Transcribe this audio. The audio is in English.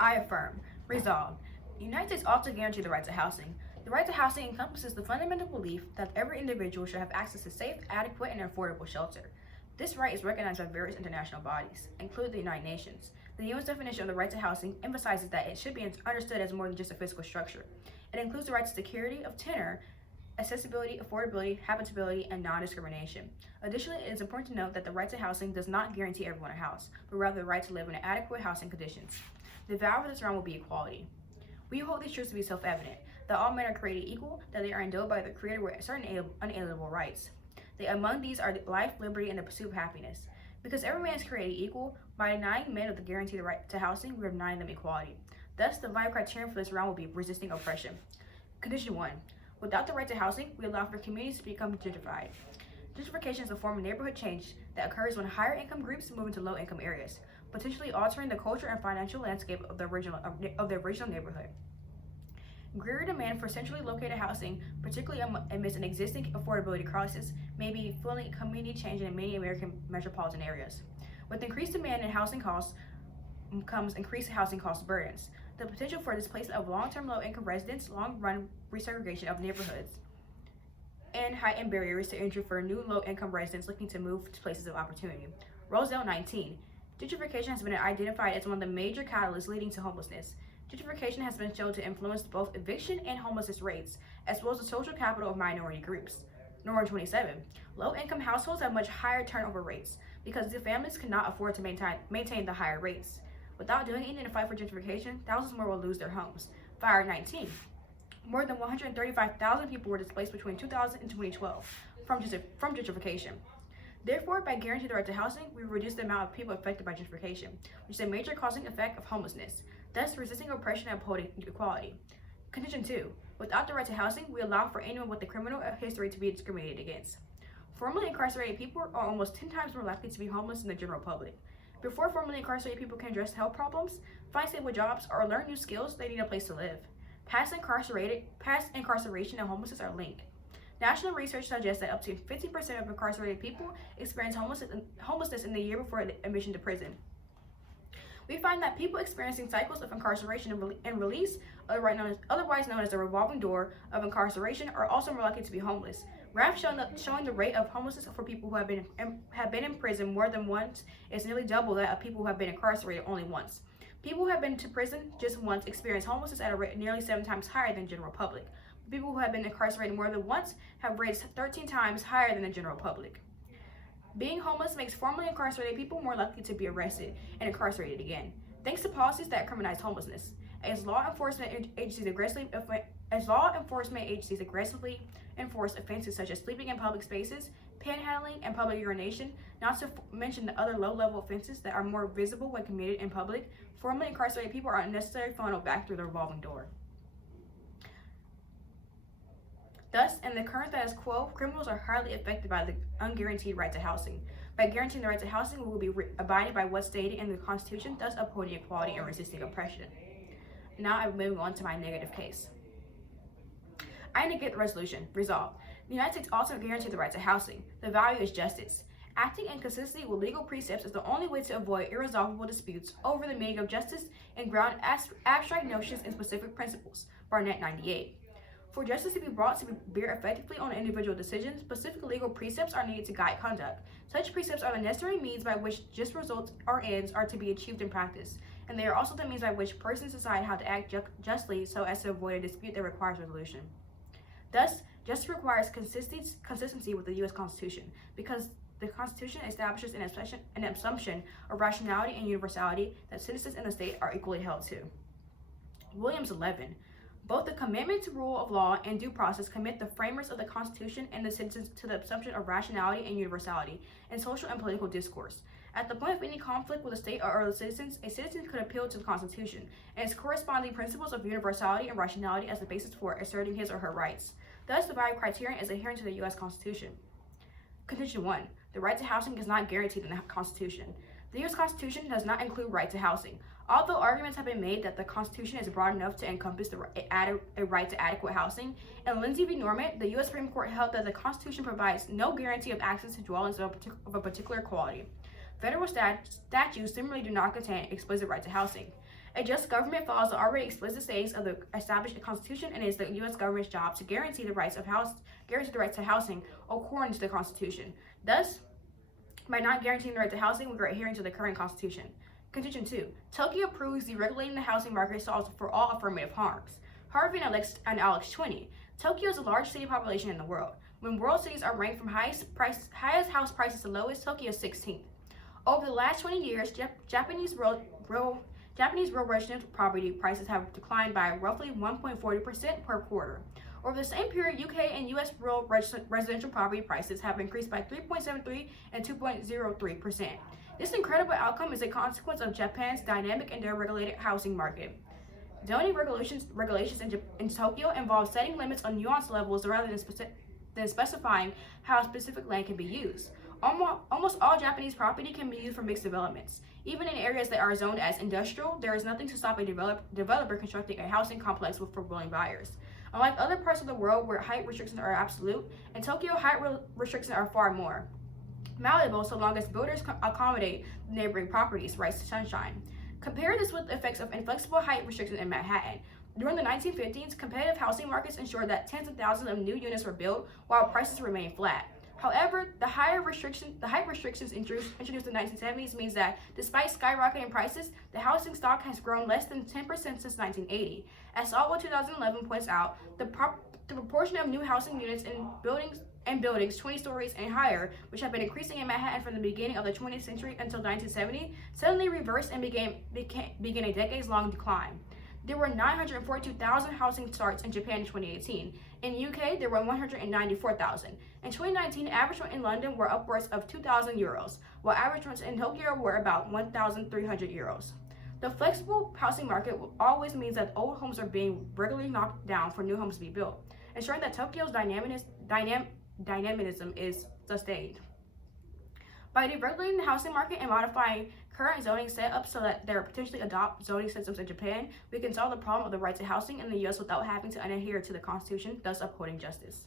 I affirm. Resolved. The United States ought to guarantee the right to housing. The right to housing encompasses the fundamental belief that every individual should have access to safe, adequate, and affordable shelter. This right is recognized by various international bodies, including the United Nations. The UN's definition of the right to housing emphasizes that it should be understood as more than just a physical structure. It includes the right to security of tenure, accessibility, affordability, habitability, and non-discrimination. Additionally, it is important to note that the right to housing does not guarantee everyone a house, but rather the right to live in adequate housing conditions. The vow of this realm will be equality. We hold these truths to be self-evident, that all men are created equal, that they are endowed by the Creator with certain unalienable rights. That among these are life, liberty, and the pursuit of happiness. Because every man is created equal, by denying men of the guaranteed right to housing, we are denying them equality. Thus, the vital criterion for this realm will be resisting oppression. Condition 1. Without the right to housing, we allow for communities to become gentrified. Gentrification is a form of neighborhood change that occurs when higher income groups move into low income areas, potentially altering the culture and financial landscape of the original neighborhood. Greater demand for centrally located housing, particularly amidst an existing affordability crisis, may be fueling community change in many American metropolitan areas. With increased demand in housing costs comes increased housing cost burdens, the potential for displacement of long-term low-income residents, long-run resegregation of neighborhoods, and heightened barriers to entry for new low-income residents looking to move to places of opportunity. Roselle 19. Gentrification has been identified as one of the major catalysts leading to homelessness. Gentrification has been shown to influence both eviction and homelessness rates, as well as the social capital of minority groups. Number 27. Low-income households have much higher turnover rates because the families cannot afford to maintain the higher rates. Without doing anything to fight for gentrification, thousands more will lose their homes. Fire 19. More than 135,000 people were displaced between 2000 and 2012 from gentrification. Therefore, by guaranteeing the right to housing, we reduce the amount of people affected by gentrification, which is a major causing effect of homelessness, thus resisting oppression and upholding equality. Condition 2. Without the right to housing, we allow for anyone with a criminal history to be discriminated against. Formerly incarcerated people are almost 10 times more likely to be homeless than the general public. Before formerly incarcerated people can address health problems, find stable jobs, or learn new skills, they need a place to live. Past incarceration and homelessness are linked. National research suggests that up to 50% of incarcerated people experience homelessness in the year before admission to prison. We find that people experiencing cycles of incarceration and release, otherwise known as the revolving door of incarceration, are also more likely to be homeless. Graphs showing the rate of homelessness for people who have been in prison more than once is nearly double that of people who have been incarcerated only once. People who have been to prison just once experience homelessness at a rate nearly 7 times higher than general public. People who have been incarcerated more than once have rates 13 times higher than the general public. Being homeless makes formerly incarcerated people more likely to be arrested and incarcerated again, thanks to policies that criminalize homelessness. As law enforcement agencies aggressively enforce offenses such as sleeping in public spaces, panhandling, and public urination, not to mention the other low-level offenses that are more visible when committed in public, formerly incarcerated people are unnecessarily funneled back through the revolving door. Thus, in the current status quo, criminals are highly affected by the unguaranteed right to housing. By guaranteeing the right to housing, we will be abiding by what's stated in the Constitution, thus upholding equality and resisting oppression. Now I'm moving on to my negative case. I negate the resolution. Resolved. The United States also guarantees the right to housing. The value is justice. Acting in consistency with legal precepts is the only way to avoid irresolvable disputes over the meaning of justice and ground abstract notions in specific principles. Barnett 98. For justice to be brought to bear effectively on individual decisions, specific legal precepts are needed to guide conduct. Such precepts are the necessary means by which just results or ends are to be achieved in practice, and they are also the means by which persons decide how to act justly so as to avoid a dispute that requires resolution. Thus, justice requires consistency with the U.S. Constitution, because the Constitution establishes an assumption of rationality and universality that citizens in the state are equally held to. Williams 11. Both the commitment to rule of law and due process commit the framers of the Constitution and the citizens to the assumption of rationality and universality in social and political discourse. At the point of any conflict with the state or the citizens, a citizen could appeal to the Constitution and its corresponding principles of universality and rationality as the basis for asserting his or her rights. Thus, the value criterion is adherent to the U.S. Constitution. Condition 1. The right to housing is not guaranteed in the Constitution. The U.S. Constitution does not include right to housing. Although arguments have been made that the Constitution is broad enough to encompass a right to adequate housing, in Lindsay v. Norman, the U.S. Supreme Court held that the Constitution provides no guarantee of access to dwellings of a particular quality. Federal statutes similarly do not contain explicit right to housing. A just government follows the already explicit sayings of the established Constitution, and it is the U.S. government's job to guarantee the right to housing according to the Constitution. Thus, by not guaranteeing the right to housing, we are adhering to the current Constitution. Condition 2. Tokyo approves deregulating the housing market solves for all affirmative harms. Harvey and Alex 20. Tokyo is the largest city population in the world. When world cities are ranked from highest house prices to lowest, Tokyo is 16th. Over the last 20 years, Japanese real residential property prices have declined by roughly 1.40% per quarter. Over the same period, UK and US real residential property prices have increased by 3.73 and 2.03%. This incredible outcome is a consequence of Japan's dynamic and deregulated housing market. Zoning regulations in Tokyo involve setting limits on nuance levels rather than specifying how specific land can be used. Almost all Japanese property can be used for mixed developments. Even in areas that are zoned as industrial, there is nothing to stop a developer constructing a housing complex for willing buyers. Unlike other parts of the world where height restrictions are absolute, in Tokyo, height restrictions are far more malleable so long as builders accommodate neighboring properties' rights to sunshine. Compare this with the effects of inflexible height restrictions in Manhattan. During the 1950s, competitive housing markets ensured that tens of thousands of new units were built while prices remained flat. However, the height restrictions introduced in the 1970s means that despite skyrocketing prices, the housing stock has grown less than 10% since 1980. As Salwa 2011 points out, the proportion of new housing units in buildings 20 stories and higher, which have been increasing in Manhattan from the beginning of the 20th century until 1970, suddenly reversed and began a decades-long decline. There were 942,000 housing starts in Japan in 2018. In UK, there were 194,000. In 2019, average rent in London were upwards of 2,000 euros, while average rents in Tokyo were about 1,300 euros. The flexible housing market always means that old homes are being regularly knocked down for new homes to be built, ensuring that Tokyo's dynamism is sustained. By deregulating the housing market and modifying current zoning setups so that they potentially adopt zoning systems in Japan, we can solve the problem of the right to housing in the U.S. without having to adhere to the Constitution, thus upholding justice.